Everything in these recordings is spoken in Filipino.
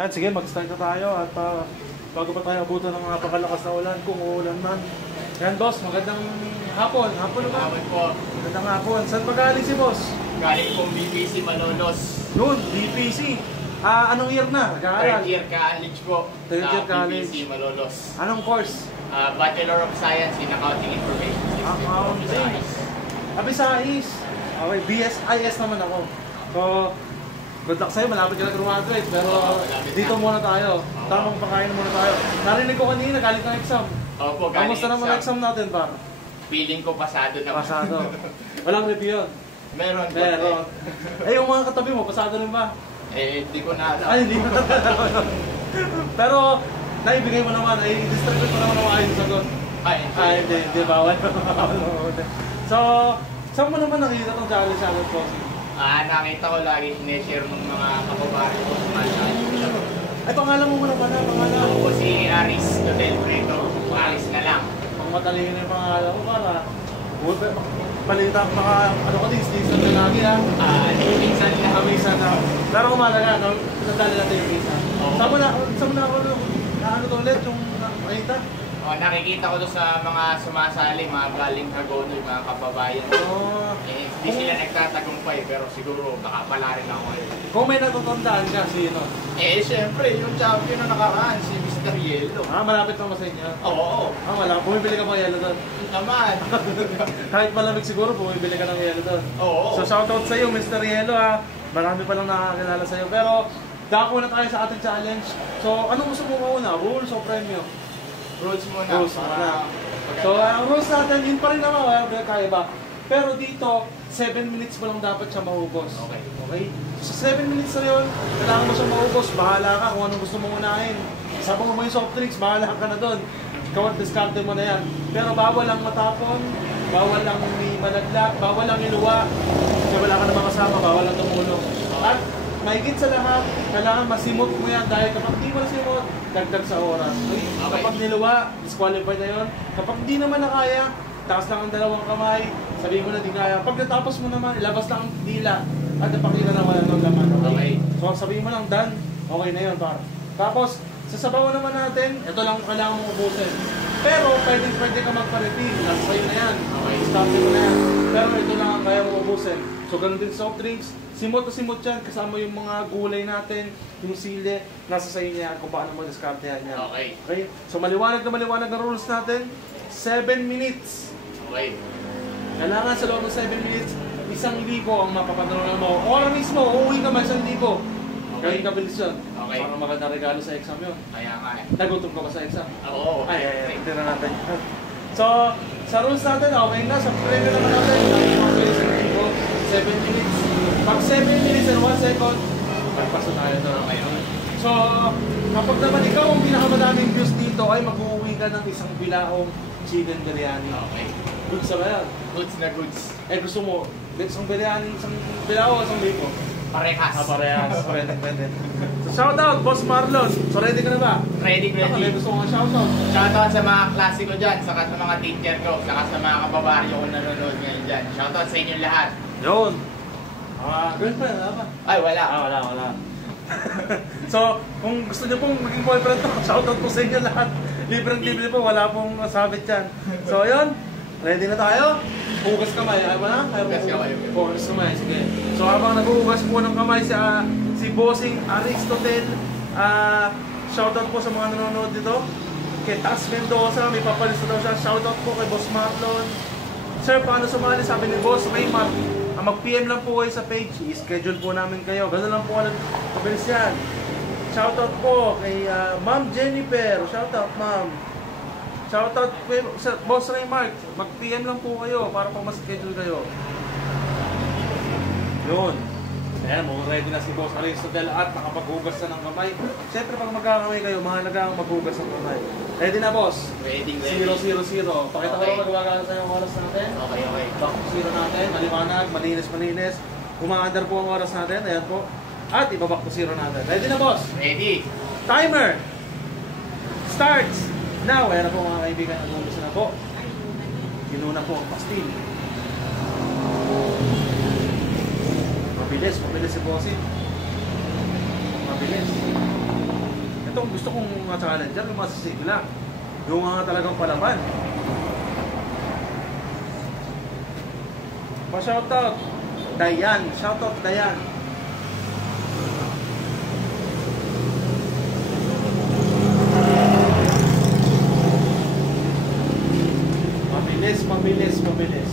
Yan, sige, mag-start na tayo at bago pa tayo abutan ng napakalakas na ulan, kung uulan man. Yan, boss, magandang hapon. Hapon naman. Hapon po. Magandang hapon. Saan pa galing si boss? Galing pong BPC Malolos. Yun, BPC. Anong year na? Third year college po. Third year college. BPC Malolos. Anong course? Bachelor of Science in Accounting Information System. Accounting. Abisais. Okay, BSIS naman ako. So, good luck sa'yo, malapit ka na graduate. Pero dito muna tayo. Tamang pakain muna tayo. Narinig ko kanina, galing ng exam. Opo, galing Kamusta naman ang exam natin, pa? Feeling ko pasado na. Pasado. Walang review yun? Meron. Meron. Eh, yung mga katabi mo, pasado rin ba? Eh, hindi ko na alam. Ay, hindi ko na alam. Pero, naibigay mo naman, ay distribute mo naman ang ayos sagot. Ay, hindi, bawal. So, saan mo naman nakita itong challenge po? Nakita ko lagi sineshare ng mga kababae ko sa mga challenge. Ay, pangalan mo muna pala, pangalan. Ako po si Aris Del Preto. Aris na lang. Pang matalino yung pangalan ko para palita mga ano ko din, season na lagi ha. Minsan lang. Minsan na. Pero kumalaga, nadali natin yung minsan. Saan mo na ako, ano to ulit, yung nakita? Nakikita ko doon sa mga sumasali, mga galing Hagonoy, mga kababayan. Hindi sila nagtatagumpay, pero siguro baka pala rin ako ngayon. Kung may natutandaan ka, sino? Siyempre, yung champion na nakaraan, si Mr. Yellow. Malapit naman sa inyo? Oo. Wala. Bumibili ka ba yellow doon? Naman. Kahit malamig siguro, bumibili ka ng yellow doon. Oo. So, shoutout sa iyo, Mr. Yellow ha. Marami pa lang nakakilala sa iyo. Pero, dako na tayo sa ating challenge. So, anong gusto mo mauna? Rules o premyo? Rules muna. Rules muna. So, ang rules natin, yun pa rin naman, wala kaya ba? Pero dito, 7 minutes mo lang dapat siya maubos. Okay? So, sa 7 minutes na yun, kailangan mo siya maubos. Bahala ka kung anong gusto mong unahin. Sabi mo yung soft drinks, bahala ka na doon. Ikaw at discarte mo na yan. Pero bawal lang matapon, bawal lang malaglag, bawal lang iluwa. Kasi wala ka naman kasama, bawal lang tumulong. At mahigit sa lahat, kailangan masimot mo yan dahil kapag di mo nasimot, dagdag sa oras. Okay? Kapag niluwa, disqualified na yun. Kapag di naman nakaya, taas lang ang dalawang kamay, sabihin mo na di kaya. Pag natapos mo naman, ilabas lang ang dila at napakita naman ang laman. Okay? So sabihin mo lang, done, okay na yun. Tapos, sasabawan naman natin, ito lang kailangan mong ubusin. Pero pwede ka magpa-refill, nasa sa'yo na yan. Okay, stop mo na yan. Pero ito lang ang kaya mong ubusin. So ganun din soft drinks, simot na simot yan, kasama yung mga gulay natin, yung sili, nasa sa'yo niya kung paano mo diskartehan yan. Okay? So maliwanag na rules natin, 7 minutes. Okay. Kailangan sa loob ng 7 minutes, 1,000 ang mapapadala mo. Oras mismo, uuwi ka man 1,000. Gawin ka bilis yun. Okay. Para magandang regalo sa exam yun. Kaya nga eh. Nagutom ka ba sa exam? Oo. Ay, hindi na natin. So, sa rules natin, okay na. Sa premyo naman natin, mga 7 minutes. Pag 7 minutes and 1 second, magpaso tayo doon. Okay. So, kapag naman ikaw ang pinakamadaming views dito, ay mag-uwi ka ng isang bilaong chicken biryani. Okay. Goods na ba yan? Goods na goods. Eh, gusto mo, isang biryani, isang bilao, isang lipo? Parehas. Parehas. Pwede. So, shoutout, Boss Marlon. So, ready ka na ba? Ready. May gusto ko nga shoutout. Shoutout sa mga klase ko dyan, saka sa mga teacher ko, saka sa mga kababaryo ko nanonood ngayon dyan. Shoutout sa inyong lahat. Yun. Girlfriend, wala ba? Ay, wala. Wala. So, kung gusto niyo pong maging boyfriend to, shoutout po sa inyo lahat. Libre po, wala pong sabit yan. So, yun. Ready na tayo? Hugas kamay. Ayaw mo na? Hugas kamay. Sige. So, habang naghuhugas po ng kamay si Bossing Aristotel, shoutout po sa mga nanonood dito. Kay Tas Mendoza, may papalista daw siya. Shoutout po kay Boss Marlon. Sir, paano sumali? Sabi ni Boss Raymar, mag-PM lang po kayo sa page. I-schedule po namin kayo. Ganun lang po kabilis yan. Shoutout po kay Ma'am Jennifer. Shoutout, Ma'am. Shoutout kay Boss Raymar. Mag-PM lang po kayo para pag mas-schedule kayo. Yun. Ayan, ready na si Boss Aristotel at nakapaghugas na ng kamay. Siyempre, pag magkakamay kayo, mahalaga ang maghugas ng kamay. Ready na, Boss? Ready. 0-0-0. Pakita ko lang magwagala sa yung oras natin. Okay. Back to 0 natin. Maliwanag, malinis. Umaandar po ang oras natin. Ayan po. At ibaback to 0 natin. Ready na, Boss? Ready. Timer starts now. Ayan na po mga kaibigan. Nag-umpisa na po. Ginuna po ang pastil. Mabilis si Bossing. Mabilis. itong gusto kong mga challenger, yung mga sisigla. Yung mga talagang palaban. Pa-shoutout, Dayan. Shoutout, Dayan. Mabilis.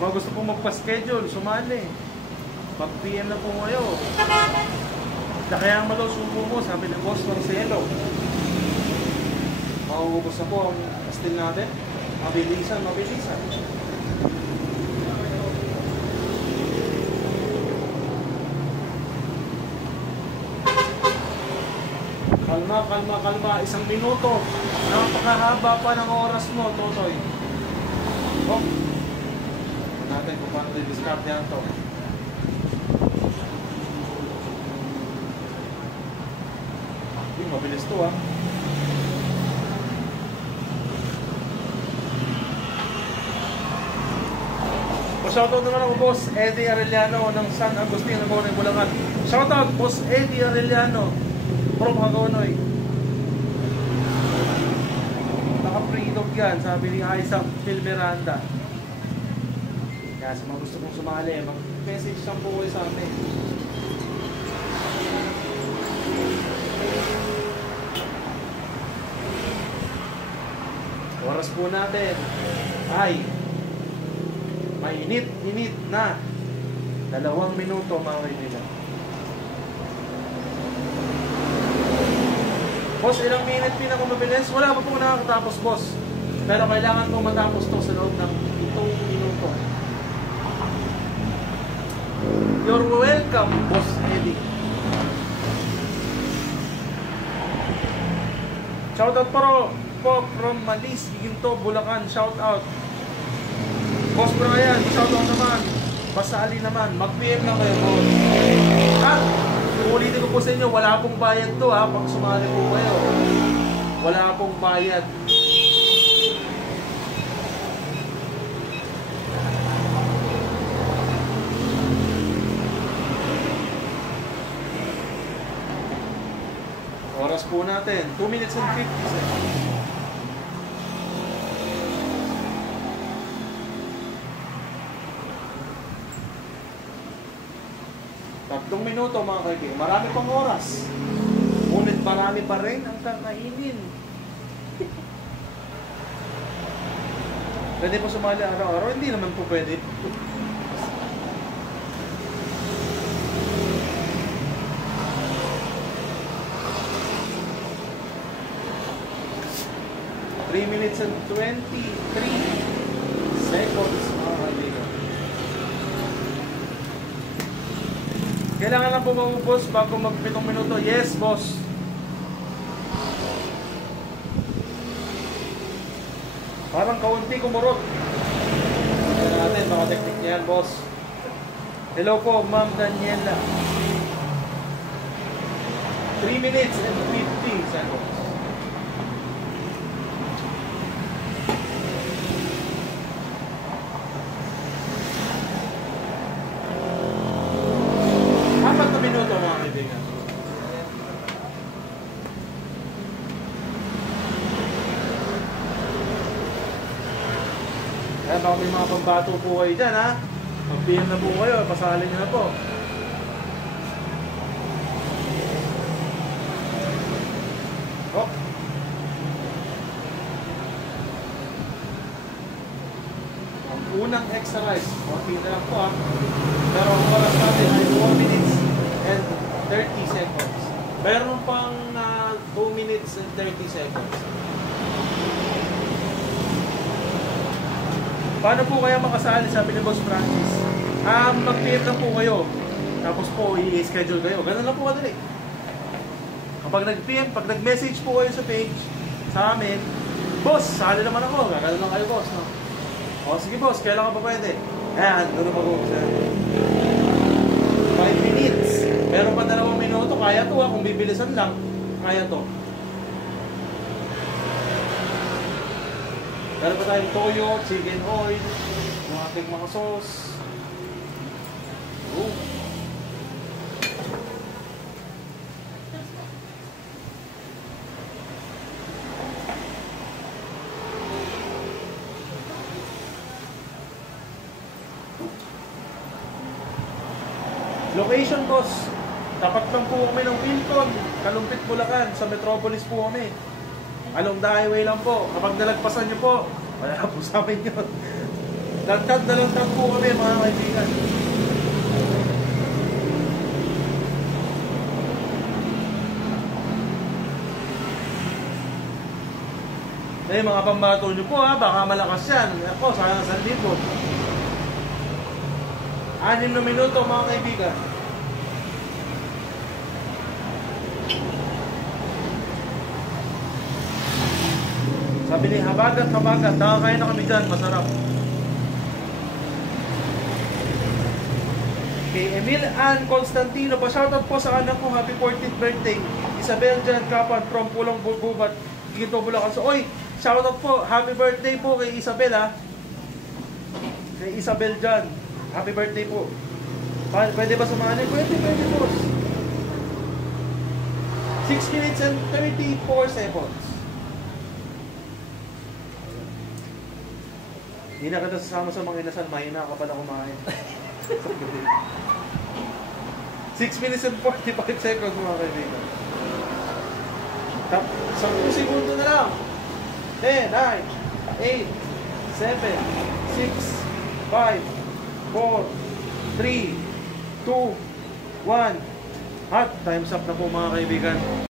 Kung gusto pong magpa-schedule, sumali. Mag-PM na po kayo. Kaya ang malusubo mo, sabi ng boss Marcelo. Mauubos na po ang pastil natin. Mabilisan. Kalma. 1 minuto. Napakahaba pa ng oras mo, Totoy. Oh. Natin kung paano i-discard yan to. Mabilis to ah. Shoutout naman ako, Boss Eddie Arellano ng San Agustin, Morning, Bulacan. Shoutout, Boss Eddie Arellano from Hagonoy. Naka-pre-dog yan, sabi ni Isaac Phil Miranda. Kaya sa mga gusto kong sumali, mag-message lang po kayo sa amin. Oras po natin ay mainit na 2 minuto, mga kaibigan. Boss, ilang minute pinakamabilis? Wala pa po nakakatapos, boss. Pero kailangan po matapos to sa loob ng 2 minuto. You're welcome, Boss Eddie. Shoutout po from Malis, Ginto, Bulacan. Shoutout. Boss Brian, shoutout naman. Basali naman. Mag-PM lang kayo, boss. At, ulitin ko po sa inyo, wala pong bayad to ha. Pag sumali po kayo, wala pong bayad. Oras po natin, 2 minutes and 50 seconds. Tatlong minuto, mga kaibigan. Marami pang oras. Ngunit marami pa rin ang kakainin. Pwede po sumali araw-araw? Hindi naman po pwede. Three minutes and 23 seconds, mga kaibigan. Kailangan lang po maubos bago mag-7 minuto. Yes, boss. Parang kaunti kumurot. Tignan natin, mga teknik niya yan, boss. Hello po, Ma'am Daniela. 3 minutes and 50 seconds. Kaya baka may mga pambato po kayo dyan ha. Mag-PM na po kayo, pasalin nyo na po. Oh. Ang unang exercise, konti na lang po ha. Pero ang oras natin ay 4 minutes and 30 seconds. Meron pang 2 minutes and 30 seconds. Paano po kaya makasali, sabi ni Boss Francis? Mag-PM lang po kayo. Tapos po, i-schedule kayo. Ganun lang po kadali. Kapag nag-PM, pag nag-message po kayo sa page, sa amin, Boss, sali naman ako. Gano'n lang kayo, boss. No? O, sige boss, kailan ka pa pwede? Ayan, doon na mag-uusap. 5 minutes. Meron pa 2 minuto. Kaya to ha. Kung bibilisan lang, kaya to. Meron pa tayong toyo, chicken oil, yung ating mga sauce. Location, boss. Tapat lang po kami ng Wilton, Kalumpit, Bulacan. Sa Metropolis po kami. Along the highway lang po. Kapag nalagpasan nyo po, wala po sa amin yun. Lantad na lantad po kami, mga kaibigan. Eh, mga pambato nyo po ha, baka malakas yan. Ako, sayang sa libo. 6 na minuto, mga kaibigan. Sabi ni habagat, nakakain na kami dyan, masarap. Okay, Emil Ann Constantino, pa-shoutout po sa anak ko, happy 14th birthday. Isabel Jan Kapan from Pulong Bubat, Ginto, Bulacan. So, oy, shoutout po, happy birthday po kay Isabel ha. Kay Isabel Jan, happy birthday po. Pwede ba sumali? Pwede po. 6 minutes and 34 seconds. Hindi na kita sasama sa mga inasal, mahina ka pala kumain. 6 minutes and 45 seconds, mga kaibigan. 10 segundo na lang. 10, 9, 8, 7, 6, 5, 4, 3, 2, 1. At time's up na po, mga kaibigan.